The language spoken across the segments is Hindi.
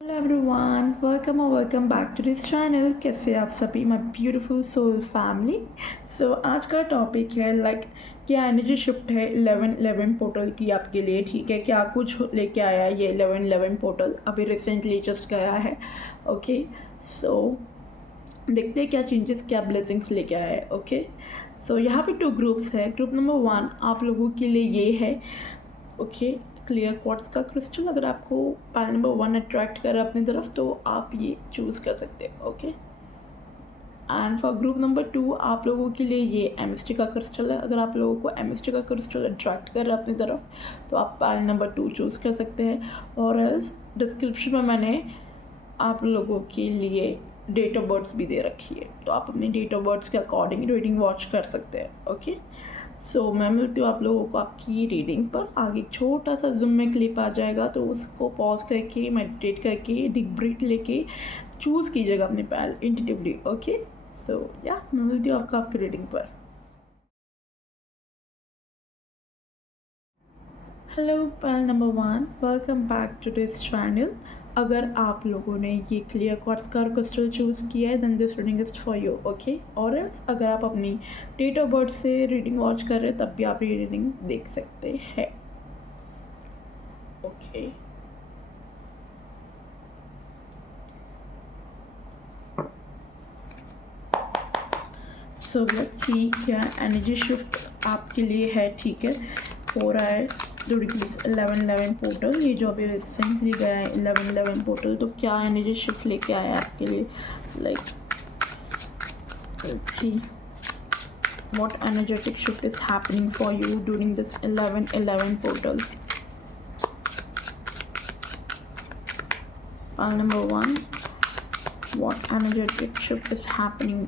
हेलो एवरीवन, वेलकम और welcome back to this channel. कैसे आप सभी my beautiful soul family. So आज का टॉपिक है क्या एनर्जी शिफ्ट है 11-11 पोर्टल की आपके लिए। ठीक है, क्या कुछ लेके आया है ये 11-11 पोर्टल, अभी रिसेंटली जस्ट गया है। ओके, सो देखते हैं क्या चेंजेस, क्या ब्लेसिंग्स लेके आया है। ओके, सो यहाँ पे 2 ग्रुप्स है। ग्रुप नंबर 1 आप लोगों के लिए ये है। ओके, क्लियर क्वार्ट्ज का क्रिस्टल। अगर आपको पाइल नंबर 1 अट्रैक्ट करे अपनी तरफ तो आप ये चूज़ कर सकते हैं। Okay, and for group number 2 आप लोगों के लिए ये एमिस्ट्री का क्रिस्टल है। अगर आप लोगों को एमिस्ट्री का क्रिस्टल अट्रैक्ट कर रहा है अपनी तरफ तो आप पाइल नंबर 2 चूज़ कर सकते हैं। और एल्स डिस्क्रिप्शन में मैंने आप लोगों के लिए डेट ऑफ बर्थ्स भी दे रखी है, तो आप अपनी डेट ऑफ बर्थ्स के अकॉर्डिंग रीडिंग वॉच कर सकते हैं। ओके, सो मैं मिलती हूँ आप लोगों को आपकी रीडिंग पर। आगे छोटा सा जूम में क्लिप आ जाएगा, तो उसको पॉज करके मेडिटेट करके डीप ब्रीथ लेके चूज़ कीजिएगा अपने पैल इंट्यूटिवली। ओके, सो या मैं मिलती हूँ आपकी रीडिंग पर। Hello pile number 1, welcome back to this channel. अगर आप लोगों ने ये क्लियर क्वार्ट्ज का क्रिस्टल चूज़ किया है then this reading is for you. Okay, और एल्स अगर आप अपनी डेट ऑफ बर्थ से रीडिंग वॉच कर रहे हैं तब भी आप ये रीडिंग देख सकते हैं। ओके, सो लेट्स सी क्या एनर्जी शिफ्ट आपके लिए है। ठीक है, हो रहा है जो डिग्रीज 11-11 पोर्टल, ये जो अभी रिसेंटली गया है 11-11 पोर्टल, तो क्या एनर्जी शिफ्ट लेके आया है आपके लिए। Let's see what energetic shift is happening for you during this 11-11 portal. Pile number 1, what energetic shift is happening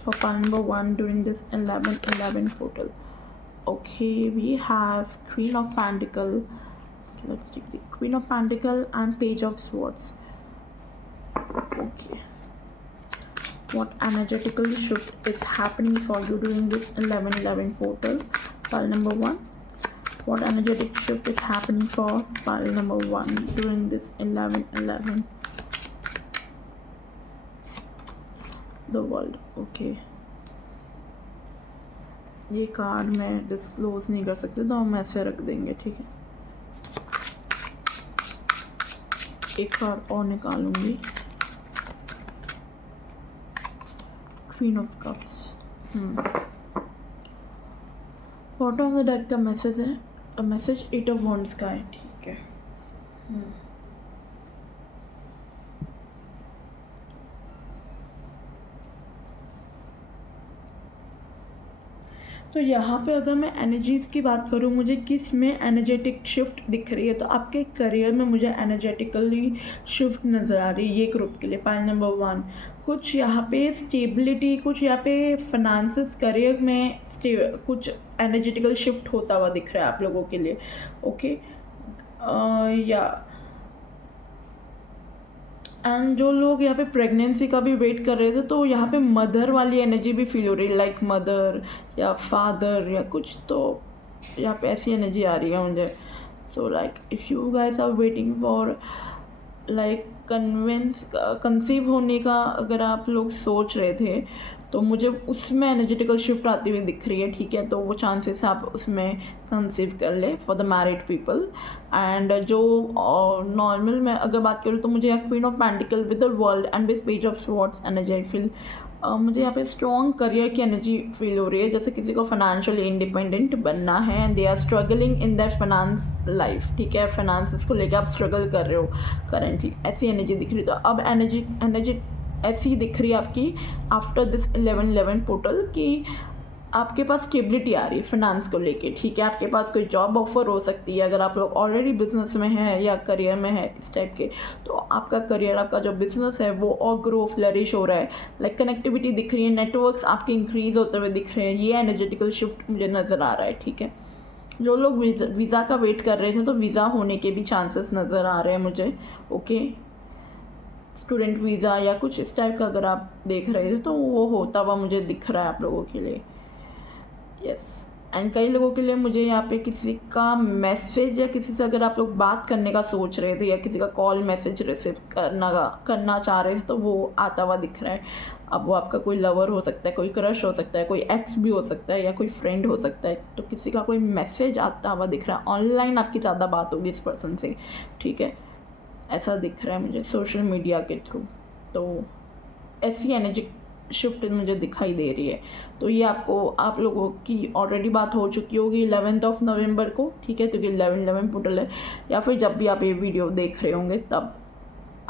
for pile number 1 during this 11-11 portal. Okay, we have Queen of Pentacle. Okay, let's take the Queen of Pentacle and Page of Swords. Okay, what energetical shift is happening for you during this 11-11 portal. Pile number 1, what energetic shift is happening for pile number 1 during this 11-11. The world. Okay, ये कार्ड मैं डिस्क्लोज नहीं कर सकती तो हम ऐसे रख देंगे। ठीक है, एक कार्ड और निकालूंगी। Queen of cups. Bottom of the deck का मैसेज है, मैसेज 8 ऑफ वॉन्ड्स का है। ठीक है, तो यहाँ पे अगर मैं एनर्जीज़ की बात करूँ, मुझे किस में एनर्जेटिक शिफ्ट दिख रही है, तो आपके करियर में मुझे एनर्जेटिकली शिफ्ट नज़र आ रही है ये ग्रुप के लिए। पाइल नंबर 1, कुछ यहाँ पे स्टेबिलिटी, कुछ यहाँ पे फाइनेंसेस, करियर में कुछ एनर्जेटिकल शिफ्ट होता हुआ दिख रहा है आप लोगों के लिए। ओके, या एंड जो लोग यहाँ पे प्रेगनेंसी का भी वेट कर रहे थे तो यहाँ पे मदर वाली एनर्जी भी फील हो रही है, लाइक मदर या फादर या कुछ, तो यहाँ पे ऐसी एनर्जी आ रही है मुझे। So like if you guys are waiting for like conceive होने का, अगर आप लोग सोच रहे थे तो मुझे उसमें एनर्जेटिकल शिफ्ट आती हुई दिख रही है। ठीक है, तो वो चांसेस आप उसमें कंसीव कर ले for the married people. And जो नॉर्मल मैं अगर बात करूँ तो मुझे यहाँ queen of pentacle with the world and with page of swords energy feel, मुझे यहाँ पे स्ट्रॉन्ग करियर की एनर्जी फील हो रही है, जैसे किसी को फाइनेंशियली इंडिपेंडेंट बनना है and they are struggling in that finance life. ठीक है, फाइनेंस को लेकर आप स्ट्रगल कर रहे हो करेंटली, ऐसी एनर्जी दिख रही है। तो अब एनर्जी ऐसी दिख रही है आपकी आफ्टर दिस 11-11 पोर्टल कि आपके पास स्टेबिलिटी आ रही है फाइनेंस को लेके। ठीक है, आपके पास कोई जॉब ऑफर हो सकती है, अगर आप लोग ऑलरेडी बिजनेस में हैं या करियर में है इस टाइप के, तो आपका करियर, आपका जो बिजनेस है वो और ग्रो फ्लरिश हो रहा है। लाइक कनेक्टिविटी दिख रही है, नेटवर्क्स आपके इंक्रीज होते हुए दिख रहे हैं, ये एनर्जेटिकल शिफ्ट मुझे नज़र आ रहा है। ठीक है, जो लोग वीज़ा का वेट कर रहे थे तो वीज़ा होने के भी चांसेस नज़र आ रहे हैं मुझे। ओके, स्टूडेंट वीज़ा या कुछ इस टाइप का अगर आप देख रहे थे तो वो होता हुआ मुझे दिख रहा है आप लोगों के लिए। यस, एंड कई लोगों के लिए मुझे यहाँ पे किसी का मैसेज या किसी से अगर आप लोग बात करने का सोच रहे थे या किसी का कॉल मैसेज रिसीव करना चाह रहे थे तो वो आता हुआ दिख रहा है। अब वो आपका कोई लवर हो सकता है, कोई क्रश हो सकता है, कोई एक्स भी हो सकता है या कोई फ्रेंड हो सकता है। तो किसी का कोई मैसेज आता हुआ दिख रहा है। ऑनलाइन आपकी ज़्यादा बात होगी इस पर्सन से, ठीक है, ऐसा दिख रहा है मुझे सोशल मीडिया के थ्रू। तो ऐसी एनर्जी शिफ्ट मुझे दिखाई दे रही है। तो ये आपको आप लोगों की ऑलरेडी बात हो चुकी होगी 11 नवंबर को, ठीक है, क्योंकि 11/11 पोर्टल है, या फिर जब भी आप ये वीडियो देख रहे होंगे तब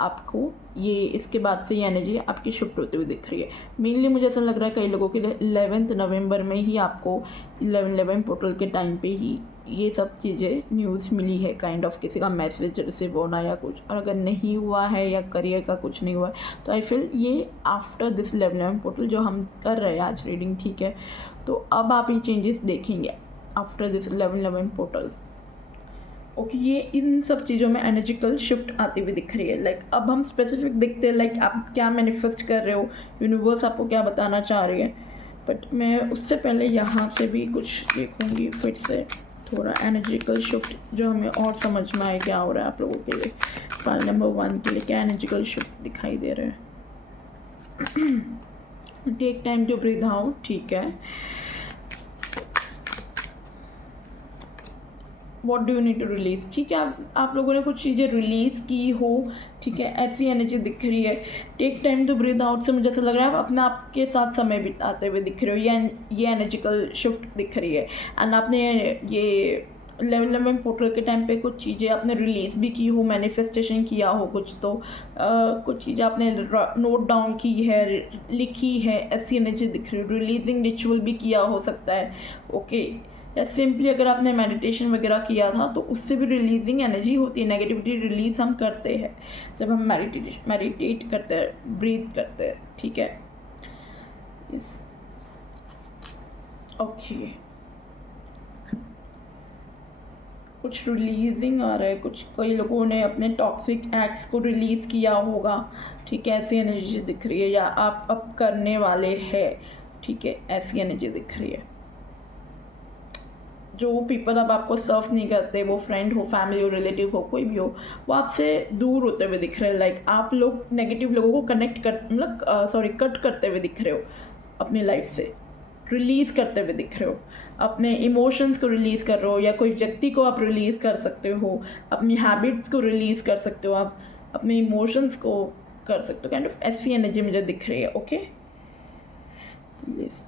आपको ये इसके बाद से ये एनर्जी आपकी शिफ्ट होती हुई दिख रही है। मेनली मुझे ऐसा लग रहा है कई लोगों के लिए 11 नवंबर में ही आपको 11/11 पोर्टल के टाइम पे ही ये सब चीज़ें न्यूज़ मिली है, काइंड ऑफ किसी का मैसेज रिसीव होना या कुछ। और अगर नहीं हुआ है या करियर का कुछ नहीं हुआ है तो आई फील ये आफ्टर दिस 11/11 पोर्टल जो हम कर रहे हैं आज रीडिंग, ठीक है, तो अब आप ये चेंजेस देखेंगे आफ्टर दिस 11/11 पोर्टल। ओके, ये इन सब चीज़ों में एनर्जिकल शिफ्ट आती हुई दिख रही है। लाइक अब हम स्पेसिफिक देखते हैं, लाइक आप क्या मैनिफेस्ट कर रहे हो, यूनिवर्स आपको क्या बताना चाह रही है। बट मैं उससे पहले यहाँ से भी कुछ देखूँगी फिर से, थोड़ा एनर्जिकल शिफ्ट जो हमें और समझ में आए क्या हो रहा है आप लोगों के लिए। फाइल नंबर 1 के लिए क्या एनर्जिकल शिफ्ट दिखाई दे रहा है। Take time to breathe out, ठीक है। What do you need to release, ठीक है, आप लोगों ने कुछ चीज़ें रिलीज़ की हो, ठीक है, ऐसी एनर्जी दिख रही है। Take time to breathe out से मुझे ऐसा लग रहा है आप अपने आप के साथ समय बिताते हुए दिख रहे हो, ये एनर्जिकल शिफ्ट दिख रही है। एंड आपने ये 11/11 पोर्टल के टाइम पे कुछ चीज़ें आपने रिलीज़ भी की हो, मैनिफेस्टेशन किया हो कुछ, तो कुछ चीज़ें आपने नोट डाउन की है, लिखी है, ऐसी एनर्जी दिख रही है। रिलीजिंग रिचुअल भी किया हो सकता है, ओके, या सिंपली अगर आपने मेडिटेशन वगैरह किया था तो उससे भी रिलीजिंग एनर्जी होती है। नेगेटिविटी रिलीज हम करते हैं जब हम मेडिटेट करते हैं, ब्रीथ करते हैं, ठीक है। यस, ओके, कुछ रिलीजिंग आ रहा है, कुछ कई लोगों ने अपने टॉक्सिक एक्ट्स को रिलीज़ किया होगा, ठीक है, ऐसी एनर्जी दिख रही है। या आप अब करने वाले हैं, ठीक है, ऐसी एनर्जी दिख रही है। जो पीपल अब आपको सर्व नहीं करते, वो फ्रेंड हो, फैमिली हो, रिलेटिव हो, कोई भी हो, वो आपसे दूर होते हुए दिख रहे हैं। लाइक आप लोग नेगेटिव लोगों को कनेक्ट कर मतलब कट करते हुए दिख रहे हो, अपनी लाइफ से रिलीज़ करते हुए दिख रहे हो, अपने इमोशंस को रिलीज़ कर रहे हो, या कोई व्यक्ति को आप रिलीज़ कर सकते हो, अपनी हैबिट्स को रिलीज़ कर सकते हो, आप अपने इमोशंस को कर सकते हो। काइंड ऑफ ऐसी एनर्जी मुझे दिख रही है, ओके।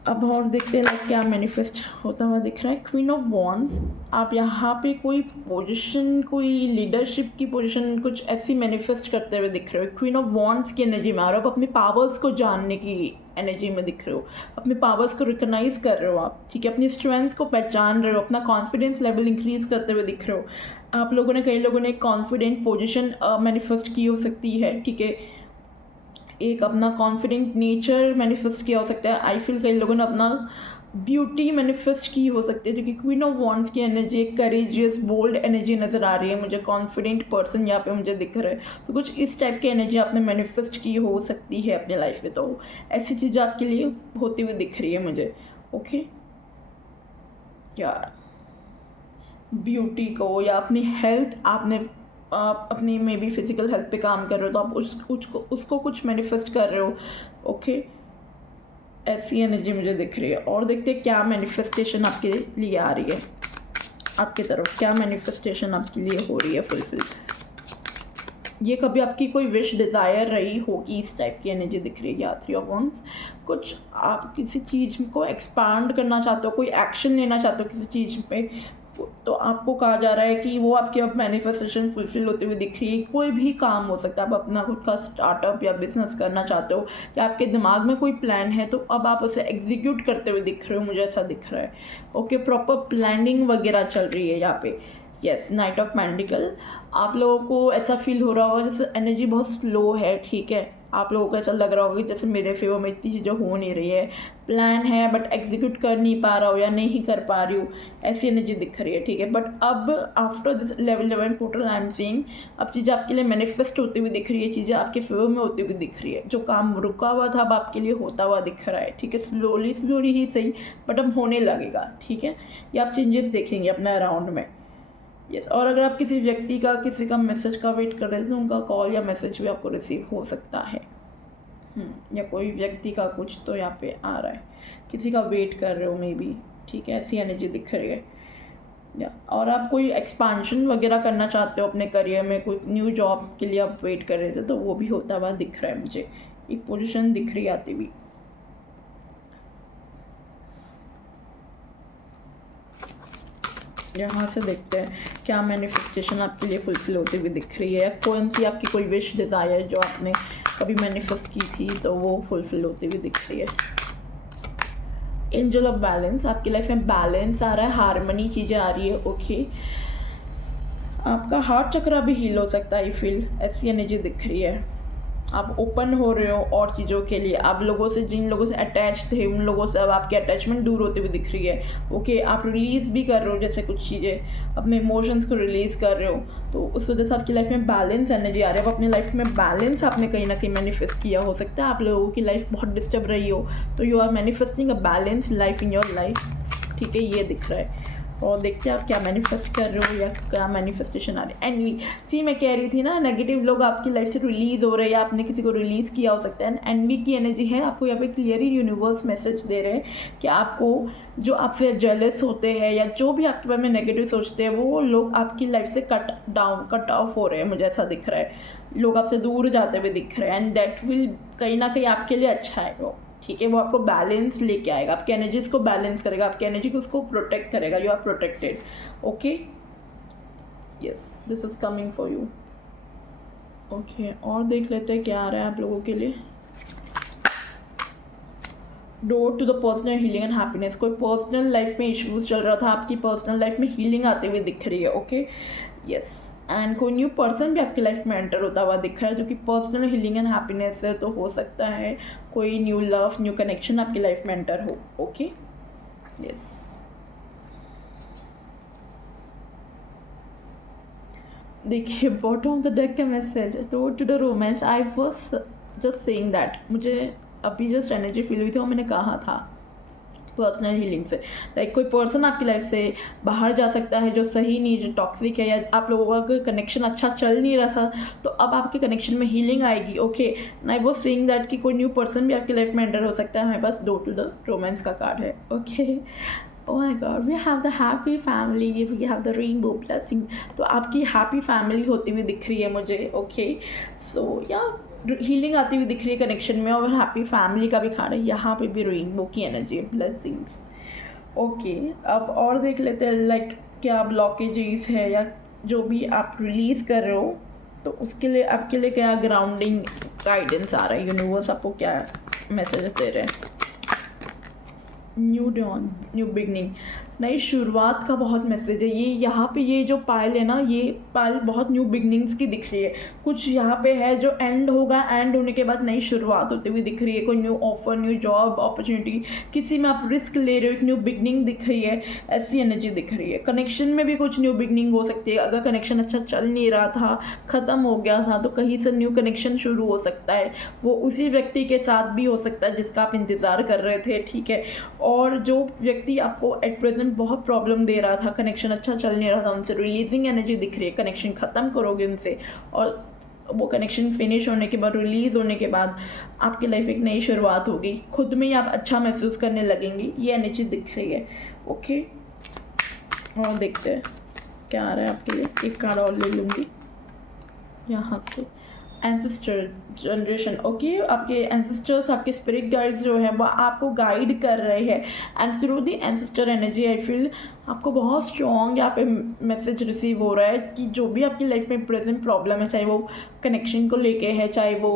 अब और देखते हैं लाइक क्या मैनिफेस्ट होता हुआ दिख रहा है। क्वीन ऑफ वॉन्ड्स, आप यहाँ पे कोई पोजीशन, कोई लीडरशिप की पोजीशन कुछ ऐसी मैनिफेस्ट करते हुए दिख रहे हो। क्वीन ऑफ वॉन्ड्स की एनर्जी में आ रहे हो, आप अपने पावर्स को जानने की एनर्जी में दिख रहे हो, अपने पावर्स को रिकॉग्नाइज कर रहे हो आप, ठीक है, अपनी स्ट्रेंथ को पहचान रहे हो, अपना कॉन्फिडेंस लेवल इंक्रीज करते हुए दिख रहे हो। आप लोगों ने, कई लोगों ने कॉन्फिडेंट पोजिशन मैनिफेस्ट की हो सकती है, ठीक है, एक अपना कॉन्फिडेंट नेचर मैनिफेस्ट किया हो सकता है। आई फील कई लोगों ने अपना ब्यूटी मैनिफेस्ट की हो सकती है, जो कि क्वीन ऑफ वॉन्ड्स की एनर्जी, एक करेजियस बोल्ड एनर्जी नज़र आ रही है मुझे, कॉन्फिडेंट पर्सन यहाँ पे मुझे दिख रहा है। तो कुछ इस टाइप की एनर्जी आपने मैनिफेस्ट की हो सकती है अपने लाइफ में, तो ऐसी चीज़ें आपके लिए होती हुई दिख रही है मुझे, ओके। या ब्यूटी को या अपनी हेल्थ, आप अपनी मे बी फिजिकल हेल्थ पे काम कर रहे हो तो आप उसको कुछ मैनिफेस्ट कर रहे हो, ओके। ऐसी एनर्जी मुझे दिख रही है। और देखते हैं क्या मैनिफेस्टेशन आपके लिए आ रही है, आपकी तरफ क्या मैनिफेस्टेशन आपके लिए हो रही है फुलफिल। ये कभी आपकी कोई विश डिज़ायर रही होगी, इस टाइप की एनर्जी दिख रही है। या 3 ऑफ वॉन्ड्स, कुछ आप किसी चीज़ को एक्सपांड करना चाहते हो, कोई एक्शन लेना चाहते हो किसी चीज़ पे, तो आपको कहा जा रहा है कि वो आपकी अब मैनिफेस्टेशन फुलफिल होती हुई दिख रही है। कोई भी काम हो सकता है, आप अपना खुद का स्टार्टअप या बिजनेस करना चाहते हो, या आपके दिमाग में कोई प्लान है तो अब आप उसे एग्जीक्यूट करते हुए दिख रहे हो, मुझे ऐसा दिख रहा है, ओके। प्रॉपर प्लानिंग वगैरह चल रही है यहाँ पे। यस, नाइट ऑफ पेंटिकल, आप लोगों को ऐसा फील हो रहा होगा जैसे एनर्जी बहुत स्लो है, ठीक है, आप लोगों को ऐसा लग रहा होगा कि जैसे मेरे फेवर में इतनी चीज़ें हो नहीं रही है, प्लान है बट एग्जीक्यूट कर नहीं पा रहा हूँ या नहीं कर पा रही हूँ, ऐसी एनर्जी दिख रही है, ठीक है। बट अब after this level 11 portal I am seeing, अब चीज़ें आपके लिए मैनिफेस्ट होती हुई दिख रही है, चीज़ें आपके फेवर में होती हुई दिख रही है, जो काम रुका हुआ था अब आपके लिए होता हुआ दिख रहा है, ठीक है। स्लोली स्लोली ही सही, बट अब होने लगेगा, ठीक है। ये आप चेंजेस देखेंगे अपने अराउंड में। यस, और अगर आप किसी व्यक्ति का, किसी का मैसेज का वेट कर रहे थे, उनका कॉल या मैसेज भी आपको रिसीव हो सकता है। या कोई व्यक्ति का कुछ तो यहाँ पे आ रहा है, किसी का वेट कर रहे हो मे बी, ठीक है, ऐसी एनर्जी दिख रही है। या और आप कोई एक्सपांशन वगैरह करना चाहते हो अपने करियर में, कोई न्यू जॉब के लिए आप वेट कर रहे थे, तो वो भी होता हुआ दिख रहा है मुझे, एक पोजीशन दिख रही आती हुई। यहाँ से देखते हैं क्या मैनिफेस्टेशन आपके लिए फुलफिल होती हुई दिख रही है, कौन सी आपकी कोई विश डिज़ायर जो आपने कभी मैनिफेस्ट की थी तो वो फुलफिल होती हुई दिख रही है। एंजल ऑफ बैलेंस, आपकी लाइफ में बैलेंस आ रहा है, हारमनी चीज़ें आ रही है, ओके। आपका हार्ट चक्रा भी हील हो सकता है, आई फील, ऐसी एनर्जी दिख रही है। आप ओपन हो रहे हो और चीज़ों के लिए, आप लोगों से, जिन लोगों से अटैच थे उन लोगों से अब आपकी अटैचमेंट दूर होती हुई दिख रही है, ओके। आप रिलीज़ भी कर रहे हो, जैसे कुछ चीज़ें अपने इमोशंस को रिलीज़ कर रहे हो, तो उस वजह से आपकी लाइफ में बैलेंस एनर्जी आ रही है। अब अपनी लाइफ में बैलेंस आपने कहीं ना कहीं मैनिफेस्ट किया, हो सकता है आप लोगों की लाइफ बहुत डिस्टर्ब रही हो, तो you are manifesting a balance life in your life, ठीक है, ये दिख रहा है। और देखते हैं आप क्या मैनिफेस्ट कर रहे हो या क्या मैनिफेस्टेशन आ रही है। एंड सी मैं कह रही थी ना, नेगेटिव लोग आपकी लाइफ से रिलीज़ हो रहे हैं या आपने किसी को रिलीज़ किया हो सकता है। एनवी की एनर्जी है, आपको यहाँ पे क्लियरली यूनिवर्स मैसेज दे रहे हैं कि आपको जो आपसे जेलस होते हैं या जो भी आपके बारे में नेगेटिव सोचते हैं, वो लोग आपकी लाइफ से कट ऑफ हो रहे हैं, मुझे ऐसा दिख रहा है। लोग आपसे दूर जाते हुए दिख रहे हैं, एंड दैट विल कहीं ना कहीं आपके लिए अच्छा है वो, ठीक है। वो आपको बैलेंस लेके आएगा, आपकी एनर्जीज को बैलेंस करेगा, आपकी एनर्जी को उसको प्रोटेक्ट करेगा, you are protected, okay. Yes, this is coming for you, okay. और देख लेते हैं क्या आ रहा है आप लोगों के लिए। Door to the personal healing and happiness, कोई पर्सनल लाइफ में इश्यूज चल रहा था, आपकी पर्सनल लाइफ में हीलिंग आते हुए दिख रही है, ओके। यस, एंड कोई न्यू पर्सन भी आपकी लाइफ में एंटर होता हुआ दिख रहा है, जो कि पर्सनल हीलिंग एंड हैप्पीनेस है, तो हो सकता है कोई न्यू लव, न्यू कनेक्शन आपकी लाइफ में एंटर हो, ओके। यस, देखिए बॉटम ऑफ द डेक का मैसेज, तो to the romance, I was just saying that, मुझे अभी जस्ट एनर्जी फील हुई थी और मैंने कहा था पर्सनल हीलिंग से, लाइक कोई पर्सन आपकी लाइफ से बाहर जा सकता है जो सही नहीं, जो टॉक्सिक है, या आप लोगों का कोई कनेक्शन अच्छा चल नहीं रहा था, तो अब आपके कनेक्शन में हीलिंग आएगी, okay. And I was saying that कि कोई न्यू पर्सन भी आपकी लाइफ में एंटर हो सकता है। हमारे पास डोर टू द रोमांस का कार्ड है, okay. Oh my God, we have the happy family, we have the rainbow blessing, तो आपकी हैप्पी फैमिली होती हुई दिख रही है मुझे, ओके। सो या हीलिंग आती हुई दिख रही है कनेक्शन में, और हैप्पी फैमिली का भी खाना है, यहाँ पे भी रेनबो की एनर्जी है, ब्लेसिंग्स, ओके। अब और देख लेते हैं लाइक क्या ब्लॉकेजेस है या जो भी आप रिलीज़ कर रहे हो, तो उसके लिए आपके लिए क्या ग्राउंडिंग गाइडेंस आ रहा है, यूनिवर्स आपको क्या मैसेज दे रहे हैं। न्यू डॉन, न्यू बिगनिंग, नई शुरुआत का बहुत मैसेज है। ये यहाँ पे ये जो पायल है ना, ये पायल बहुत न्यू बिगनिंग्स की दिख रही है, कुछ यहाँ पे है जो एंड होगा, एंड होने के बाद नई शुरुआत होती हुई दिख रही है, कोई new offer, new job opportunity, किसी में आप रिस्क ले रहे हो, एक न्यू बिगनिंग दिख रही है, ऐसी एनर्जी दिख रही है। कनेक्शन में भी कुछ न्यू बिगनिंग हो सकती है, अगर कनेक्शन अच्छा चल नहीं रहा था, ख़त्म हो गया था, तो कहीं से न्यू कनेक्शन शुरू हो सकता है, वो उसी व्यक्ति के साथ भी हो सकता है जिसका आप इंतज़ार कर रहे थे, ठीक है। और जो व्यक्ति आपको एट प्रेजेंट बहुत प्रॉब्लम दे रहा था, कनेक्शन अच्छा चल नहीं रहा था, उनसे रिलीजिंग एनर्जी दिख रही है, कनेक्शन ख़त्म करोगे उनसे, और वो कनेक्शन फिनिश होने के बाद, रिलीज़ होने के बाद आपकी लाइफ एक नई शुरुआत होगी, खुद में ही आप अच्छा महसूस करने लगेंगे, ये एनर्जी दिख रही है, ओके। और देखते हैं क्या आ रहा है आपके लिए, एक कार्ड और ले लूँगी यहाँ से। Ancestor generation, okay. आपके एंसेस्टर्स, आपके स्पिरिट गाइड्स जो हैं वो आपको गाइड कर रहे हैं, and through the ancestor energy I feel आपको बहुत स्ट्रॉन्ग यहाँ पे मैसेज रिसीव हो रहा है कि जो भी आपकी लाइफ में प्रेजेंट प्रॉब्लम है, चाहे वो कनेक्शन को लेके है, चाहे वो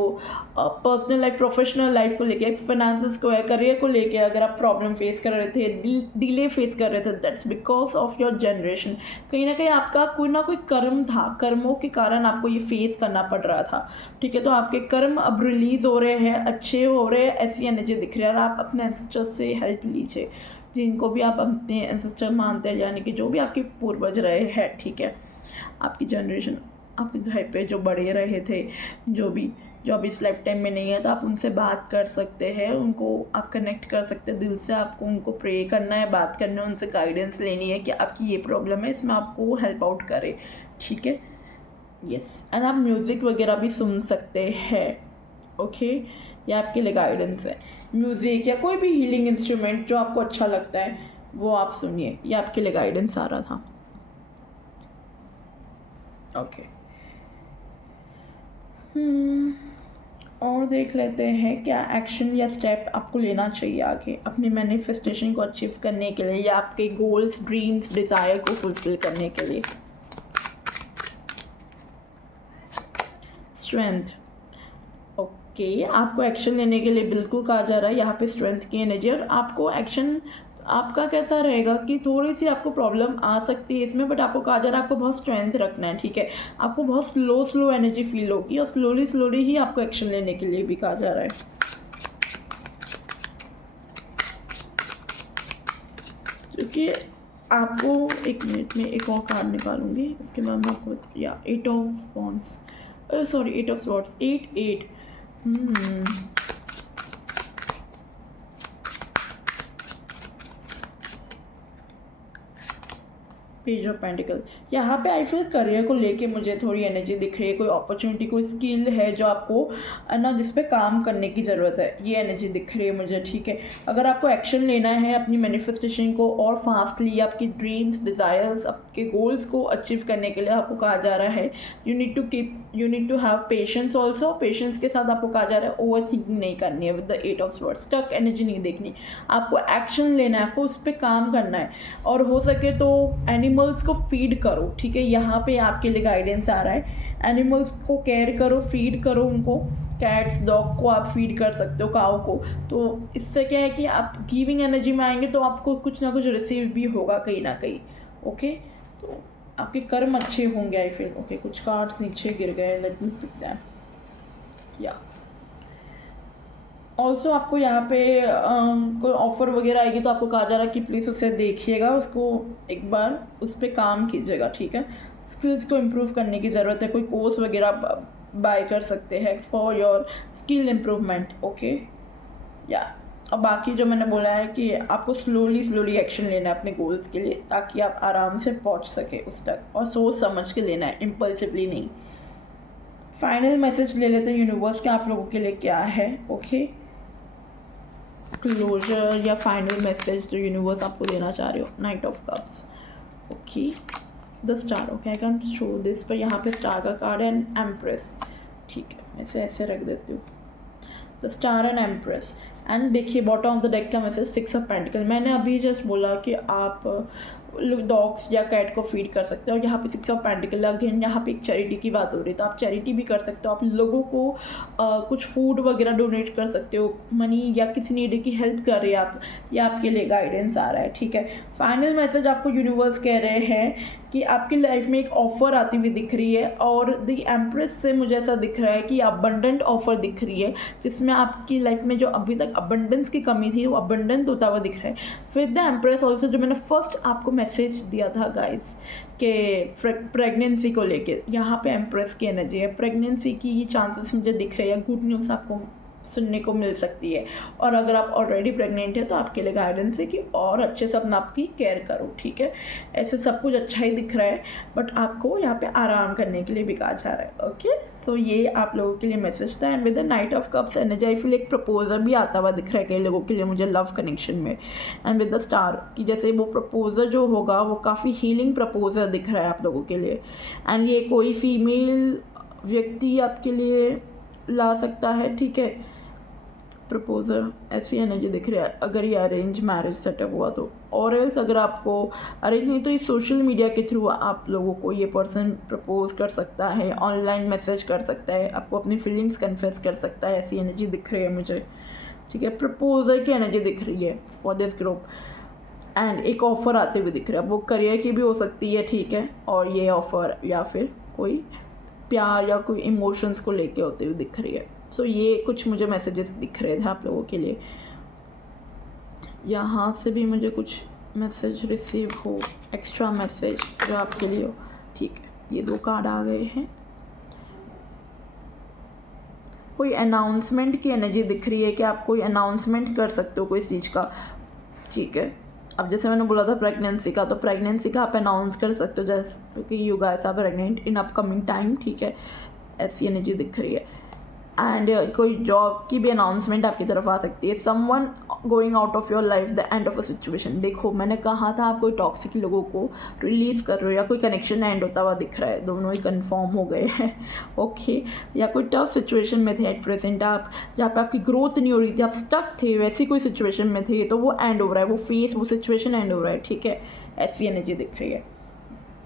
पर्सनल लाइफ, प्रोफेशनल लाइफ को लेके, फाइनेंसेस को है, करियर को लेके, अगर आप प्रॉब्लम फेस कर रहे थे, डिले फेस कर रहे थे, that's because of your generation. कहीं ना कहीं आपका कोई ना कोई कर्म था, कर्मों के कारण आपको ये फेस करना पड़ रहा था, ठीक है। तो आपके कर्म अब रिलीज़ हो रहे हैं, अच्छे हो रहे हैं, ऐसी एनर्जी दिख रही है। और आप अपने एंसेस्टर से हेल्प लीजिए, जिनको भी आप अपने एंसेस्टर मानते हैं, यानी कि जो भी आपके पूर्वज रहे हैं, ठीक है, आपकी जनरेशन, आपके घर पे जो बड़े रहे थे, जो अभी इस लाइफ टाइम में नहीं है, तो आप उनसे बात कर सकते हैं, उनको आप कनेक्ट कर सकते हैं दिल से। आपको उनको प्रे करना है, बात करना है, उनसे गाइडेंस लेनी है कि आपकी ये प्रॉब्लम है, इसमें आपको हेल्प आउट करे, ठीक है। यस, एंड आप म्यूज़िक वगैरह भी सुन सकते हैं, ओके। ये आपके लिए गाइडेंस है। म्यूज़िक या कोई भी हीलिंग इंस्ट्रूमेंट जो आपको अच्छा लगता है वो आप सुनिए, ये आपके लिए गाइडेंस आ रहा था, ओके। और देख लेते हैं क्या एक्शन या स्टेप आपको लेना चाहिए आगे अपनी मैनिफेस्टेशन को अचीव करने के लिए, या आपके गोल्स, ड्रीम्स, डिज़ायर को फुलफिल करने के लिए। Strength, okay. आपको एक्शन लेने के लिए बिल्कुल कहा जा रहा है यहाँ पे स्ट्रेंथ की एनर्जी। और आपको एक्शन आपका कैसा रहेगा कि थोड़ी सी आपको प्रॉब्लम आ सकती है इसमें, बट आपको कहा जा रहा है आपको बहुत स्ट्रेंथ रखना है, ठीक है। आपको बहुत स्लो एनर्जी फील होगी और स्लोली ही आपको एक्शन लेने के लिए भी कहा जा रहा है, क्योंकि आपको 1 मिनट में एक और कार्ड निकालूंगी, उसके बाद मैं आपको, या 8 of wands, sorry 8 of swords, 8 page of pentacle. यहाँ पे आई फील करियर को लेके मुझे थोड़ी एनर्जी दिख रही है, कोई अपॉर्चुनिटी, कोई स्किल है जो आपको ना जिस पे काम करने की ज़रूरत है, ये एनर्जी दिख रही है मुझे, ठीक है। अगर आपको एक्शन लेना है अपनी मैनिफेस्टेशन को और फास्टली, आपकी ड्रीम्स, डिज़ायर्स, आपके गोल्स को अचीव करने के लिए आपको कहा जा रहा है you need to have patience also. Patience के साथ आपको कहा जा रहा है ओवर थिंकिंग नहीं करनी है with the 8 of swords, stuck energy नहीं देखनी, आपको एक्शन लेना है, आपको उस पर काम करना है। और हो सके तो एनिमल्स को फीड करो, ठीक है। यहाँ पे आपके लिए गाइडेंस आ रहा है, एनिमल्स को केयर करो, फीड करो उनको, कैट्स, डॉग को आप फीड कर सकते हो, काऊ को। तो इससे क्या है कि आप गिविंग एनर्जी में आएंगे तो आपको कुछ ना कुछ रिसीव भी होगा कहीं ना कहीं, ओके। तो आपके कर्म अच्छे होंगे आई फील, ओके। कुछ कार्ड्स नीचे गिर गए, लेट मी पिक दैम, या ऑल्सो आपको यहाँ पे कोई ऑफ़र वगैरह आएगी तो आपको कहा जा रहा है कि प्लीज़ उसे देखिएगा, उसको एक बार उस पर काम कीजिएगा, ठीक है। स्किल्स को इम्प्रूव करने की ज़रूरत है, कोई कोर्स वगैरह बाय कर सकते हैं for your skill improvement, okay. या और बाकी जो मैंने बोला है कि आपको स्लोली एक्शन लेना है अपने गोल्स के लिए, ताकि आप आराम से पहुँच सके उस तक, और सोच समझ के लेना है, इम्पल्सिवली नहीं। फाइनल मैसेज ले लेते हैं यूनिवर्स के आप लोगों के लिए क्या है, ओके। क्लोजर या फाइनल मैसेज जो यूनिवर्स आपको देना चाह रहे हो, night of cups, okay. The star, okay, I can show this, पर यहाँ पे स्टार का कार्ड है, एंड एम्प्रेस, ठीक है, मैं इसे ऐसे रख देती हूँ, the star and empress. And देखिए बॉटम ऑफ द डेक का मैसेज 6 ऑफ पेंटिकल। मैंने अभी जस्ट बोला कि आप डॉग्स या कैट को फीड कर सकते हो, और यहाँ पे 6 ऑफ पेंटिकल, अगेन यहाँ पे एक चैरिटी की बात हो रही है, तो आप चैरिटी भी कर सकते हो, आप लोगों को कुछ फूड वगैरह डोनेट कर सकते हो, मनी, या किसी नीड की हेल्प कर रहे हैं आप, ये आपके लिए गाइडेंस आ रहा है, ठीक है। फाइनल मैसेज आपको यूनिवर्स कह रहे हैं कि आपकी लाइफ में एक ऑफ़र आती हुई दिख रही है, और द एम्प्रेस से मुझे ऐसा दिख रहा है कि अबंडेंट ऑफ़र दिख रही है, जिसमें आपकी लाइफ में जो अभी तक अबंडेंस की कमी थी वो अबंडेंट होता हुआ दिख रहा है। फिर द एम्प्रेस ऑल्सो, जो मैंने फर्स्ट आपको मैसेज दिया था गाइस के प्रेगनेंसी को लेके, यहाँ पे एम्प्रेस की एनर्जी है, प्रेगनेंसी की चांसेस मुझे दिख रहे हैं, गुड न्यूज़ आपको सुनने को मिल सकती है। और अगर आप ऑलरेडी प्रेग्नेंट है तो आपके लिए गाइडेंस है कि और अच्छे से अपना आपकी केयर करो, ठीक है। ऐसे सब कुछ अच्छा ही दिख रहा है, बट आपको यहाँ पे आराम करने के लिए भी कहा जा रहा है, ओके। सो ये आप लोगों के लिए मैसेज था। And with the night of cups energy I feel एक प्रपोजल भी आता हुआ दिख रहा है कई लोगों के लिए मुझे लव कनेक्शन में। एंड विद द स्टार कि जैसे वो प्रपोजल जो होगा वो काफ़ी हीलिंग प्रपोजल दिख रहा है आप लोगों के लिए। एंड ये कोई फीमेल व्यक्ति आपके लिए ला सकता है, ठीक है, प्रपोजल, ऐसी एनर्जी दिख रही है अगर ये अरेंज मैरिज सेटअप हुआ तो। और एल्स अगर आपको अरेंज नहीं तो ये सोशल मीडिया के थ्रू आप लोगों को ये पर्सन प्रपोज कर सकता है, ऑनलाइन मैसेज कर सकता है, आपको अपनी फीलिंग्स कन्फेस कर सकता है, ऐसी एनर्जी दिख रही है मुझे, ठीक है। प्रपोजल की एनर्जी दिख रही है फॉर दिस ग्रुप। एंड एक ऑफ़र आते हुए दिख रहा है, वो करियर की भी हो सकती है, ठीक है, और ये ऑफ़र या फिर कोई प्यार या कोई इमोशंस को लेके होते हुए दिख रही है। सो ये कुछ मुझे मैसेजेस दिख रहे थे आप लोगों के लिए। यहाँ से भी मुझे कुछ मैसेज रिसीव हो, एक्स्ट्रा मैसेज जो आपके लिए हो। ठीक है, ये 2 कार्ड आ गए हैं। कोई अनाउंसमेंट की एनर्जी दिख रही है कि आप कोई अनाउंसमेंट कर सकते हो कोई चीज़ का। ठीक है, अब जैसे मैंने बोला था प्रेगनेंसी का, तो प्रेगनेंसी का आप अनाउंस कर सकते हो जैसे कि you guys are pregnant in upcoming time. ठीक है, ऐसी एनर्जी दिख रही है। एंड कोई जॉब की भी अनाउंसमेंट आपकी तरफ आ सकती है। Someone going out of your life, the end of a situation. देखो मैंने कहा था आप कोई टॉक्सिक लोगों को रिलीज़ कर रहे हो या कोई कनेक्शन एंड होता हुआ दिख रहा है, दोनों ही कंफर्म हो गए हैं। ओके, या कोई टफ सिचुएशन में थे एट प्रेजेंट आप, जहाँ पे आपकी ग्रोथ नहीं हो रही थी, आप स्टक थे, वैसी कोई सिचुएशन में थे, तो वो एंड हो रहा है, वो फेस, वो सिचुएशन एंड हो रहा है। ठीक है, ऐसी एनर्जी दिख रही है।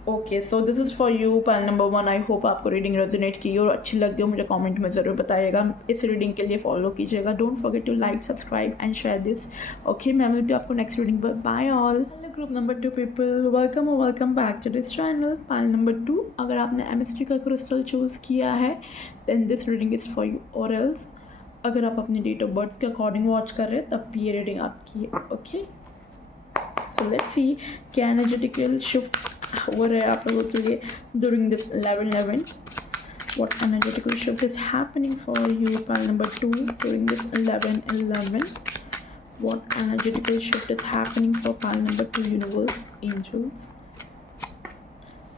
Okay, so this is for you pile number 1। I hope आपको रीडिंग रेजोनेट की और अच्छी लगी हो, मुझे कमेंट में ज़रूर बताइएगा। इस रीडिंग के लिए फॉलो कीजिएगा। Don't forget to like, subscribe and share this. Okay, मैं मिलती हूँ आपको नेक्स्ट रीडिंग पर। Bye all. Group number 2 people, welcome और welcome back to this channel. Pile number 2, अगर आपने एमएसटी का क्रिस्टल चूज़ किया है then this reading is for you. और एल्स अगर आप अपनी डेट ऑफ बर्थ के अकॉर्डिंग वॉच कर रहे हैं तब भी ये रीडिंग आपकी है। ओके, सो लेट्स सी क्या एनर्जेटिकल शिफ्ट हो रहा है आप लोगों के लिए during this 11/11। What energetical shift is happening for you, pile number 2, during this 11/11? What energetical shift is happening for pile number 2, universe, angels?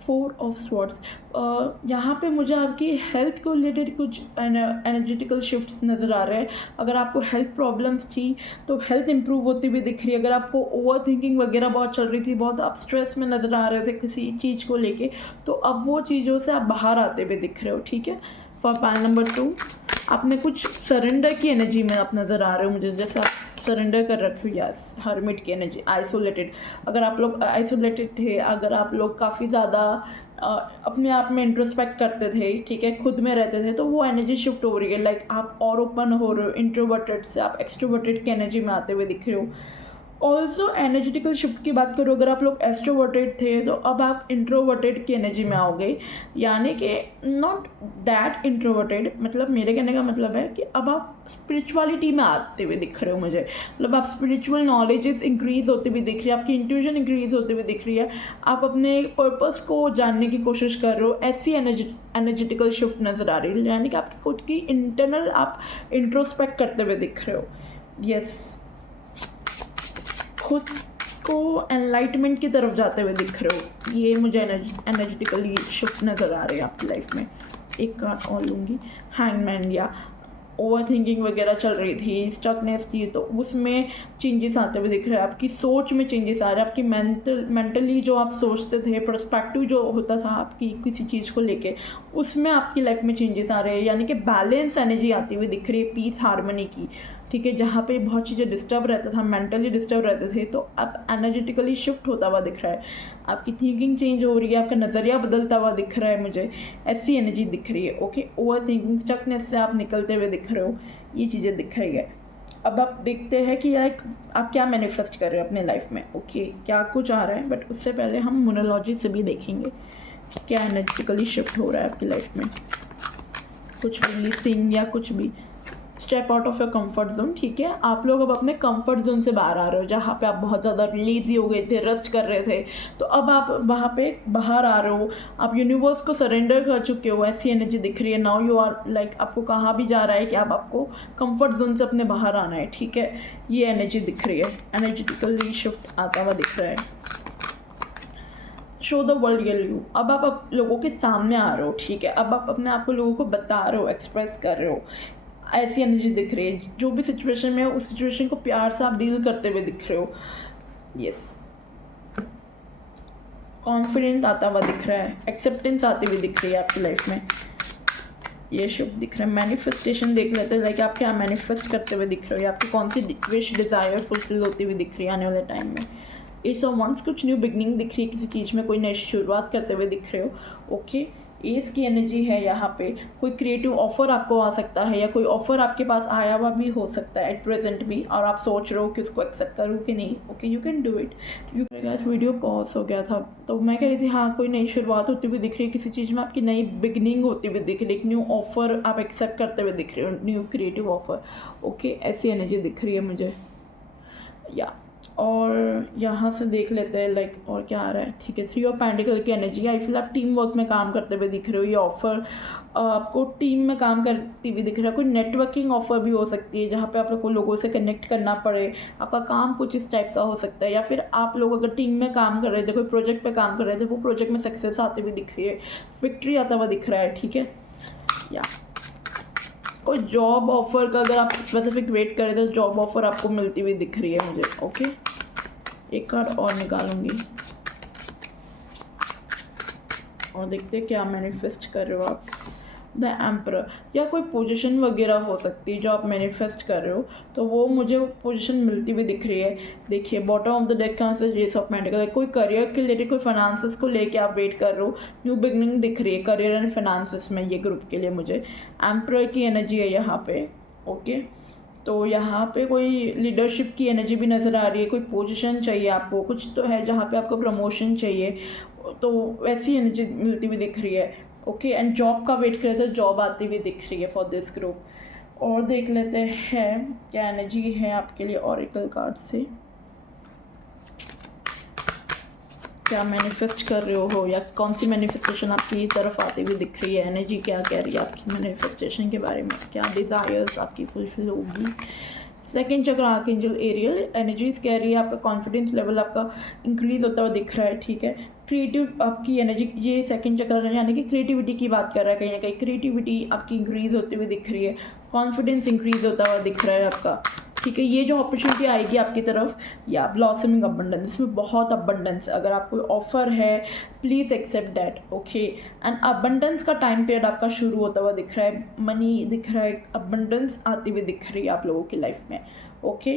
4 of Swords। यहाँ पे मुझे आपकी हेल्थ को रिलेटेड कुछ एनर्जेटिकल शिफ्ट्स नज़र आ रहे हैं। अगर आपको हेल्थ प्रॉब्लम्स थी तो हेल्थ इंप्रूव होती हुई दिख रही है। अगर आपको ओवर थिंकिंग वगैरह बहुत चल रही थी, बहुत आप स्ट्रेस में नज़र आ रहे थे किसी चीज़ को लेके, तो अब वो चीज़ों से आप बाहर आते हुए दिख रहे हो। ठीक है, फॉर पाइल नंबर 2 आपने कुछ सरेंडर की एनर्जी में आप नज़र आ रहे हो मुझे, जैसे आप सरेंडर कर रखे हो। यस, हर्मिट की एनर्जी, आइसोलेटेड। अगर आप लोग आइसोलेटेड थे, अगर आप लोग काफ़ी ज़्यादा अपने आप में इंट्रोस्पेक्ट करते थे, ठीक है, खुद में रहते थे, तो वो एनर्जी शिफ्ट हो रही है। लाइक आप और ओपन हो रहे हो, इंट्रोवर्टेड से आप एक्सट्रोवर्टेड की एनर्जी में आते हुए दिख रहे हो। ऑल्सो एनर्जेटिकल शिफ्ट की बात करो, अगर आप लोग एक्सट्रोवर्टेड थे तो अब आप इंट्रोवर्टेड की एनर्जी में आओगे। यानी कि नॉट दैट इंट्रोवर्टेड, मतलब मेरे कहने का मतलब है कि अब आप स्पिरिचुअलिटी में आते हुए दिख रहे हो मुझे। मतलब आप स्पिरिचुअल नॉलेजेस इंक्रीज़ होती हुई दिख रही है, आपकी इंट्यूजन इंक्रीज़ होती हुई दिख रही है, आप अपने पर्पस को जानने की कोशिश कर रहे हो। ऐसी एनर्जेटिकल शिफ्ट नज़र आ रही है, यानी कि आपकी खुद की इंटरनल आप इंट्रोस्पेक्ट करते हुए दिख रहे हो। यस, खुद को एनलाइटमेंट की तरफ जाते हुए दिख रहे हो। ये मुझे एनर्जेटिकली शिफ्ट नज़र आ रही है आपकी लाइफ में। एक कार्ड और लूँगी, हैंगमैन। या ओवर थिंकिंग वगैरह चल रही थी, स्टकनेस थी, तो उसमें चेंजेस आते हुए दिख रहे हैं। आपकी सोच में चेंजेस आ रहे हैं, आपकी मेंटली जो आप सोचते थे, पर्सपेक्टिव जो होता था आपकी किसी चीज़ को लेके, उसमें आपकी लाइफ में चेंजेस आ रहे हैं। यानी कि बैलेंस एनर्जी आती हुई दिख रही है, पीस हार्मनी की। ठीक है, जहाँ पे बहुत चीज़ें डिस्टर्ब रहता था, मेंटली डिस्टर्ब रहते थे, तो अब एनर्जेटिकली शिफ्ट होता हुआ दिख रहा है। आपकी थिंकिंग चेंज हो रही है, आपका नज़रिया बदलता हुआ दिख रहा है मुझे, ऐसी एनर्जी दिख रही है। ओके, ओवर थिंकिंग, स्टकनेस से आप निकलते हुए दिख रहे हो, ये चीज़ें दिख रही है। अब आप देखते हैं कि लाइक आप क्या मैनिफेस्ट कर रहे हो अपने लाइफ में। ओके, क्या कुछ आ रहा है, बट उससे पहले हम मोनोलॉजी से भी देखेंगे कि क्या एनर्जेटिकली शिफ्ट हो रहा है आपकी लाइफ में। कुछ रिलीजिंग या कुछ भी, step out of your comfort zone. ठीक है, आप लोग अब अपने कंफर्ट जोन से बाहर आ रहे हो, जहाँ पे आप बहुत ज़्यादा लेजी हो गए थे, रेस्ट कर रहे थे, तो अब आप वहाँ पे बाहर आ रहे हो, आप यूनिवर्स को सरेंडर कर चुके हो। ऐसी एनर्जी दिख रही है। नाउ यू आर लाइक, आपको कहा भी जा रहा है कि आपको कंफर्ट जोन से अपने बाहर आना है। ठीक है, ये एनर्जी दिख रही है, एनर्जेटिकली शिफ्ट आता हुआ दिख रहा है। Show the world real you, अब आप लोगों के सामने आ रहे हो। ठीक है, अब आप अपने आप को लोगों को बता रहे हो, एक्सप्रेस कर रहे हो। ऐसी एनर्जी दिख रही है, जो भी सिचुएशन में हो उस सिचुएशन को प्यार से आप डील करते हुए दिख रहे हो। यस, कॉन्फिडेंट आता हुआ दिख रहा है, एक्सेप्टेंस आती हुई दिख रही है आपकी लाइफ में। ये शुभ दिख रहा है। मैनिफेस्टेशन देख लेते हैं, लाइक आप क्या मैनिफेस्ट करते हुए दिख रहे हो, या आपकी कौन सी विश, डिज़ायर फुलफिल होती हुई दिख रही है आने वाले टाइम में। एस ऑफ वंस, कुछ न्यू बिगनिंग दिख रही है, किसी चीज़ में कोई नई शुरुआत करते हुए दिख रहे हो। ओके, एस की एनर्जी है यहाँ पे। कोई क्रिएटिव ऑफर आपको आ सकता है या कोई ऑफर आपके पास आया हुआ भी हो सकता है एट प्रेजेंट भी, और आप सोच रहे हो कि उसको एक्सेप्ट करूँ कि नहीं। Okay, you can do it. Video pause हो गया था, तो मैं कह रही थी हाँ, कोई नई शुरुआत होती हुई दिख रही है किसी चीज़ में, आपकी नई बिगनिंग होती हुई दिख रही है, एक न्यू ऑफर आप एक्सेप्ट करते हुए दिख रहे हो, न्यू क्रिएटिव ऑफर। ओके, ऐसी एनर्जी दिख रही है मुझे या। और यहाँ से देख लेते हैं लाइक और क्या आ रहा है। ठीक है, 3 ऑफ पेंटिकल की एनर्जी आई फील आप टीम वर्क में काम करते हुए दिख रहे हो। ये ऑफर आपको टीम में काम करती हुई दिख रहा है। कोई नेटवर्किंग ऑफर भी हो सकती है जहाँ पे आप लोग को लोगों से कनेक्ट करना पड़े, आपका काम कुछ इस टाइप का हो सकता है। या फिर आप लोग अगर टीम में काम कर रहे थे, कोई प्रोजेक्ट पे काम कर रहे थे, वो प्रोजेक्ट में सक्सेस आते हुए दिख रही है, विक्ट्री आता हुआ दिख रहा है। ठीक है, या कोई जॉब ऑफर का अगर आप स्पेसिफिक वेट करें तो जॉब ऑफर आपको मिलती हुई दिख रही है मुझे। ओके, एक कार्ड और निकालूंगी और देखते हैं क्या मैनिफेस्ट कर रहे हो आप। द एम्परर, या कोई पोजीशन वगैरह हो सकती है जो आप मैनिफेस्ट कर रहे हो, तो वो मुझे पोजीशन मिलती हुई दिख रही है। देखिए, बॉटम ऑफ द डेक का आंसर एस ऑफ पेंटिकल। कोई करियर के रिलेटेड, कोई फाइनेंसेस को लेके आप वेट कर रहे हो, न्यू बिगनिंग दिख रही है करियर एंड फाइनेंसेस में, ये ग्रुप के लिए मुझे एम्परर की एनर्जी है यहाँ पे। ओके, तो यहाँ पे कोई लीडरशिप की एनर्जी भी नज़र आ रही है, कोई पोजीशन चाहिए आपको, कुछ तो है जहाँ पे आपको प्रमोशन चाहिए, तो वैसी एनर्जी मिलती हुई दिख रही है। ओके, एंड जॉब का वेट करें तो जॉब आती हुई दिख रही है फॉर दिस ग्रुप। और देख लेते हैं क्या एनर्जी है आपके लिए ऑरेकल कार्ड से, क्या मैनिफेस्ट कर रहे हो या कौन सी मैनिफेस्टेशन आपकी तरफ आती हुई दिख रही है। एनर्जी क्या कह रही है आपकी मैनिफेस्टेशन के बारे में, क्या डिज़ायर्स आपकी फुलफिल होगी। सेकेंड चक्र आर्कएंजल एरियल, एनर्जीज कह रही है आपका कॉन्फिडेंस लेवल आपका इंक्रीज होता हुआ दिख रहा है। ठीक है, क्रिएटिव आपकी एनर्जी, ये सेकंड चक्र यानी कि क्रिएटिविटी की बात कर रहा है, कहीं ना कहीं क्रिएटिविटी आपकी इंक्रीज होती हुई दिख रही है, कॉन्फिडेंस इंक्रीज होता हुआ दिख रहा है आपका। ठीक है, ये जो अपॉर्चुनिटी आएगी आपकी तरफ, या ब्लॉसमिंग अबंडेंस, इसमें बहुत अबंडेंस है। अगर आपको ऑफर है please accept that. Okay, and abundance का टाइम पीरियड आपका शुरू होता हुआ दिख रहा है, मनी दिख रहा है, अबंडेंस आती हुई दिख रही है आप लोगों की लाइफ में। ओके,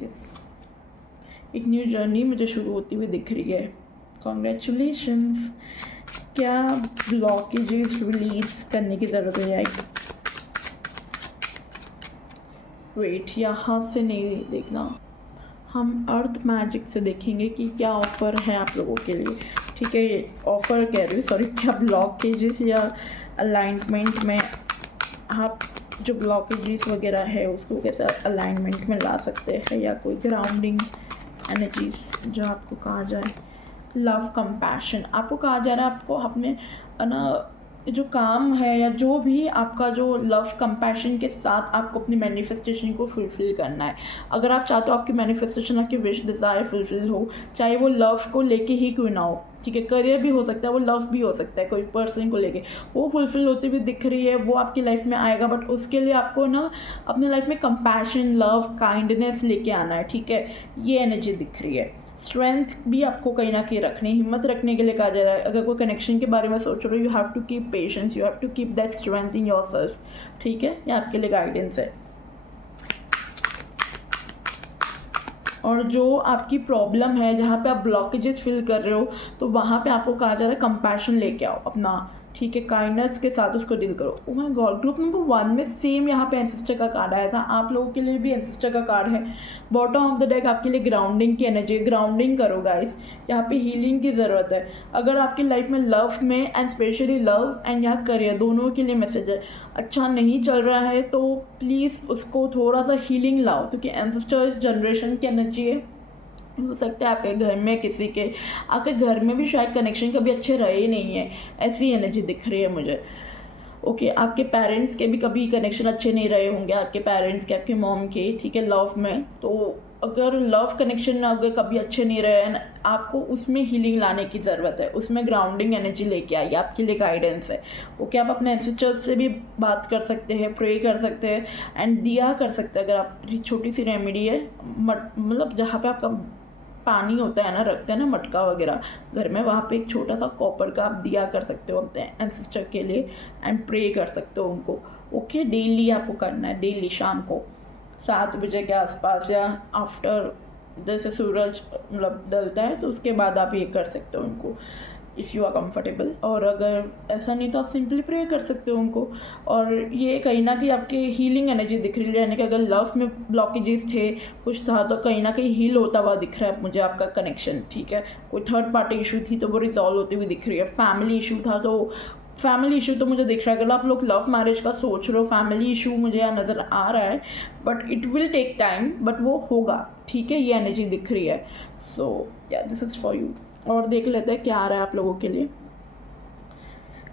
यस, एक न्यू जर्नी मुझे शुरू होती हुई दिख रही है। कॉन्ग्रेचुलेशंस। क्या ब्लॉकेजेस रिलीज करने की ज़रूरत है? वेट, यहाँ से नहीं देखना, हम अर्थ मैजिक से देखेंगे कि क्या ऑफ़र है आप लोगों के लिए। ठीक है, ये ऑफ़र कह रही हूँ, सॉरी, क्या ब्लॉकेजेस या अलाइनमेंट में आप जो ब्लॉकेजेस वगैरह है उसको कैसे अलाइनमेंट में ला सकते हैं, या कोई ग्राउंडिंग एनर्जीज जो आपको कहा जाए। लव कंपैशन आपको कहा जा रहा है, आपको अपने ना जो काम है या जो भी आपका जो लव कंपैशन के साथ आपको अपनी मैनिफेस्टेशन को फुलफ़िल करना है। अगर आप चाहते हो आपकी मैनिफेस्टेशन, आपकी विश डिज़ायर फुलफ़िल हो, चाहे वो लव को लेके ही क्यों ना हो। ठीक है, करियर भी हो सकता है, वो लव भी हो सकता है, कोई पर्सन को लेके वो फुलफ़िल होती हुई दिख रही है, वो आपकी लाइफ में आएगा। बट उसके लिए आपको ना अपनी लाइफ में कंपैशन, लव, काइंडनेस लेके आना है। ठीक है, ये एनर्जी दिख रही है। स्ट्रेंथ भी आपको कहीं ना कहीं रखनी, हिम्मत रखने के लिए कहा जा रहा है। अगर कोई कनेक्शन के बारे में सोच रहे हो, you have to keep patience, you have to keep that strength in your self. ठीक है, ये आपके लिए गाइडेंस है। और जो आपकी प्रॉब्लम है, जहाँ पे आप ब्लॉकेजेस फील कर रहे हो, तो वहाँ पे आपको कहा जा रहा है कंपैशन लेके आओ अपना। ठीक है, काइंडनेस के साथ उसको डील करो। Oh my God, group number 1 में सेम यहाँ पे एंसेस्टर का कार्ड आया था, आप लोगों के लिए भी एंसेस्टर का कार्ड है। बॉटम ऑफ द डेक आपके लिए ग्राउंडिंग की एनर्जी, ग्राउंडिंग करो गाइस, यहाँ पे हीलिंग की ज़रूरत है। अगर आपकी लाइफ में लव में एंड स्पेशली लव एंड यहाँ करियर दोनों के लिए मैसेज है, अच्छा नहीं चल रहा है तो प्लीज़ उसको थोड़ा सा हीलिंग लाओ, क्योंकि एंसेस्टर जनरेशन की एनर्जी है। हो सकता है आपके घर में किसी के, आपके घर में भी शायद कनेक्शन कभी अच्छे रहे ही नहीं है, ऐसी एनर्जी दिख रही है मुझे। ओके, आपके पेरेंट्स के भी कभी कनेक्शन अच्छे नहीं रहे होंगे, आपके पेरेंट्स के, आपके मॉम के। ठीक है, लव में तो अगर लव कनेक्शन अगर कभी अच्छे नहीं रहे हैं, आपको उसमें हीलिंग लाने की ज़रूरत है, उसमें ग्राउंडिंग एनर्जी लेके आइए, आपके लिए गाइडेंस है। ओके, आप अपने एंसेस्टर्स से भी बात कर सकते हैं, प्रे कर सकते हैं एंड दिया कर सकते हैं। अगर आप, छोटी सी रेमेडी है, मतलब जहाँ पे आपका पानी होता है ना, रखते हैं ना मटका वगैरह घर में, वहाँ पे एक छोटा सा कॉपर का आप दिया कर सकते हो अपने एंसेस्टर के लिए एंड प्रे कर सकते हो उनको। ओके, डेली आपको करना है, डेली शाम को 7 बजे के आसपास या आफ्टर, जैसे सूरज मतलब ढलता है तो उसके बाद आप ये कर सकते हो उनको। If you are comfortable. और अगर ऐसा नहीं तो आप सिंपली प्रे कर सकते हो उनको। और ये कहीं ना कहीं आपके हीलिंग एनर्जी दिख रही है, यानी कि अगर लव में ब्लॉकेजेस थे, कुछ था, तो कहीं ना कहीं हील होता हुआ दिख रहा है मुझे आपका कनेक्शन, ठीक है। कोई थर्ड पार्टी इशू थी तो वो रिजॉल्व होती हुई दिख रही है। फैमिली इशू था तो फैमिली इशू तो मुझे दिख रहा है। अगर आप लोग लव मैरिज का सोच रहे हो, फैमिली इशू मुझे यहाँ नज़र आ रहा है, but it will take time, but वो होगा, ठीक है। ये एनर्जी दिख रही है। सो या दिस इज़ फॉर यू। और देख लेते हैं क्या आ रहा है आप लोगों के लिए,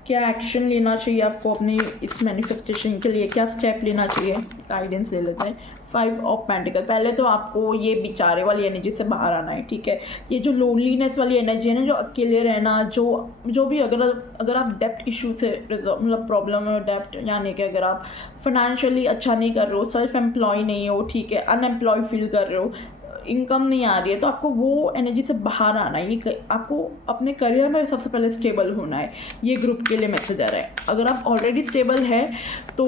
क्या एक्शन लेना चाहिए आपको अपनी इस मैनिफेस्टेशन के लिए, क्या स्टेप लेना चाहिए, गाइडेंस ले लेते हैं। 5 ऑफ पेंटिकल। पहले तो आपको ये बेचारे वाली एनर्जी से बाहर आना है, ठीक है। ये जो लोनलीनेस वाली एनर्जी है ना, जो अकेले रहना, जो भी अगर आप डेप्ट इशू से मतलब प्रॉब्लम है डेप्ट, यानी कि अगर आप फाइनेंशियली अच्छा नहीं कर रहे हो, सेल्फ एम्प्लॉय नहीं हो, ठीक है, अनएम्प्लॉय फील कर रहे हो, इनकम नहीं आ रही है, तो आपको वो एनर्जी से बाहर आना है। ये आपको अपने करियर में सबसे पहले स्टेबल होना है। ये ग्रुप के लिए मैसेज आ रहा है। अगर आप ऑलरेडी स्टेबल है तो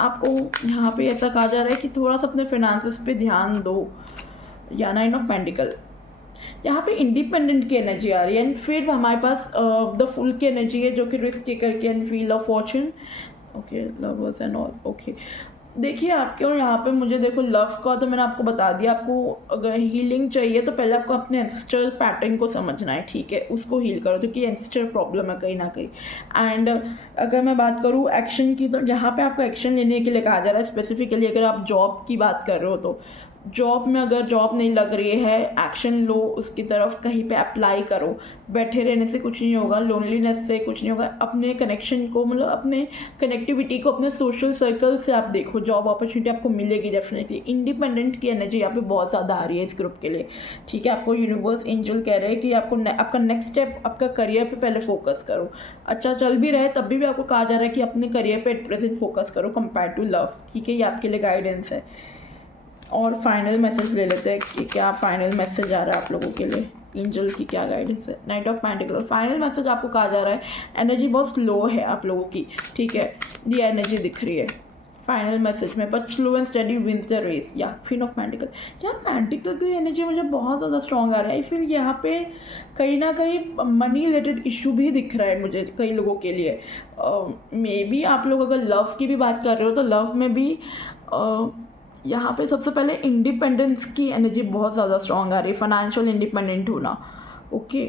आपको यहाँ पे ऐसा कहा जा रहा है कि थोड़ा सा अपने फाइनेंसेस पे ध्यान दो, या 9 ऑफ पेंटिकल। यहाँ पे इंडिपेंडेंट की एनर्जी आ रही है। एंड फिर हमारे पास द फुल की एनर्जी है, जो कि रिस्क टेकर की and feel of Fortune, okay, lovers and all, okay. देखिए आपके, और यहाँ पे मुझे देखो लव का तो मैंने आपको बता दिया। आपको अगर हीलिंग चाहिए तो पहले आपको अपने एंसेस्ट्रल पैटर्न को समझना है, ठीक है, उसको हील करो, क्योंकि एंसेस्ट्रल प्रॉब्लम है कहीं ना कहीं। एंड अगर मैं बात करूँ एक्शन की, तो यहाँ पे आपको एक्शन लेने के लिए कहा जा रहा है स्पेसिफिकली। अगर आप जॉब की बात कर रहे हो तो जॉब में अगर जॉब नहीं लग रही है, एक्शन लो उसकी तरफ, कहीं पे अप्लाई करो। बैठे रहने से कुछ नहीं होगा, लोनलीनेस से कुछ नहीं होगा। अपने कनेक्शन को, मतलब अपने कनेक्टिविटी को, अपने सोशल सर्कल से आप देखो, जॉब अपॉर्चुनिटी आपको मिलेगी डेफिनेटली। इंडिपेंडेंट की एनर्जी यहाँ पे बहुत ज़्यादा आ रही है इस ग्रुप के लिए, ठीक है। आपको यूनिवर्स एंजल कह रहे हैं कि आपको आपका नेक्स्ट स्टेप, आपका करियर पे पहले फोकस करो। अच्छा चल भी रहे तब भी आपको कहा जा रहा है कि अपने करियर पे एट प्रेजेंट फोकस करो कंपेयर टू लव, ठीक है। ये आपके लिए गाइडेंस है। और फाइनल मैसेज ले लेते हैं कि क्या फाइनल मैसेज आ रहा है आप लोगों के लिए, एंजल की क्या गाइडेंस है। Night of pentacle. Final message आपको कहा जा रहा है, एनर्जी बहुत स्लो है आप लोगों की, ठीक है, ये एनर्जी दिख रही है फाइनल मैसेज में, but slow and steady wins the race. या क्वीन ऑफ पेंटिकल। यहाँ पेंटिकल की एनर्जी मुझे बहुत ज़्यादा स्ट्रॉन्ग आ रहा है। फिर यहाँ पे कहीं ना कहीं मनी रिलेटेड इशू भी दिख रहा है मुझे कई लोगों के लिए। मे बी आप लोग अगर लव की भी बात कर रहे हो तो लव में भी यहाँ पे सबसे पहले इंडिपेंडेंस की एनर्जी बहुत ज़्यादा स्ट्रॉन्ग आ रही है, फाइनेंशियल इंडिपेंडेंट होना, ओके।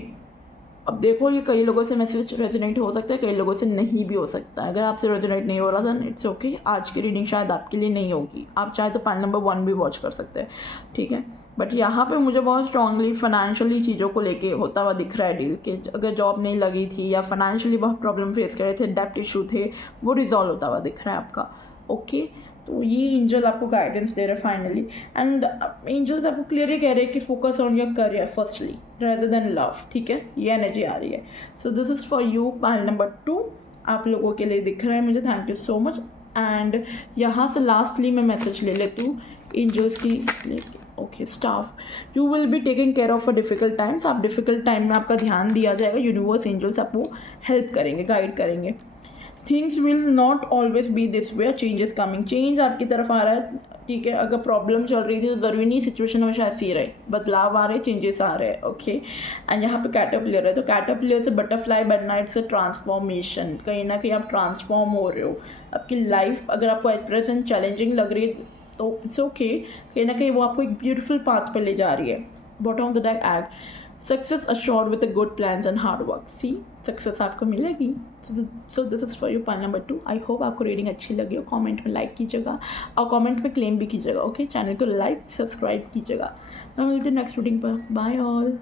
अब देखो ये कई लोगों से मैसेज रेजोनेट हो सकता है, कई लोगों से नहीं भी हो सकता है। अगर आपसे रेजोनेट नहीं हो रहा देन इट्स ओके। आज की रीडिंग शायद आपके लिए नहीं होगी, आप चाहे तो पैनल नंबर 1 भी वॉच कर सकते हैं, ठीक है। बट यहाँ पे मुझे बहुत स्ट्रांगली फाइनेंशियली चीज़ों को लेके होता हुआ दिख रहा है डील, कि अगर जॉब नहीं लगी थी या फाइनेंशियली बहुत प्रॉब्लम फेस कर रहे थे, डेप्ट इशू थे, वो रिजॉल्व होता हुआ दिख रहा है आपका, ओके। तो ये एंजल आपको गाइडेंस दे रहे हैं फाइनली। एंड एंजल्स आपको क्लियरली कह रहे हैं कि focus on your career firstly rather than love, ठीक है। ये एनर्जी आ रही है। सो this is for you, pile number 2 आप लोगों के लिए दिख रहा है मुझे। Thank you so much. And यहाँ से लास्टली मैं मैसेज ले लेती हूँ एंजल्स की, okay. Staff. You will be taking care of a difficult times. आप डिफिकल्ट टाइम में आपका ध्यान दिया जाएगा, यूनिवर्स एंजल्स आपको हेल्प करेंगे, गाइड करेंगे। Things will not always be this way, change is coming. Change आपकी तरफ आ रहा है, ठीक है। अगर प्रॉब्लम चल रही थी तो ज़रूरी नहीं सिचुएशन हमेशा ऐसी रहे, बदलाव आ रहे, चेंजेस आ रहे हैं, ओके। एंड यहाँ पे कैटरपिलर है, तो कैटरपिलर से बटरफ्लाई बनना, इट्स अ ट्रांसफॉर्मेशन। कहीं ना कहीं आप ट्रांसफॉर्म हो रहे हो। आपकी लाइफ अगर आपको एट प्रेजेंट चैलेंजिंग लग रही है तो इट्स ओके, कहीं ना कहीं वो आपको एक ब्यूटीफुल पाथ पर ले जा रही है। Bottom of the deck egg, success assured with a good plans and hard work. See success आपको मिलेगी। So this is for you pile number 2। I hope आपको रीडिंग अच्छी लगी हो। कमेंट में लाइक कीजिएगा और कमेंट में क्लेम भी कीजिएगा, ओके। चैनल को लाइक सब्सक्राइब कीजिएगा। मैं मिलती हूँ नेक्स्ट रीडिंग पर। Bye all.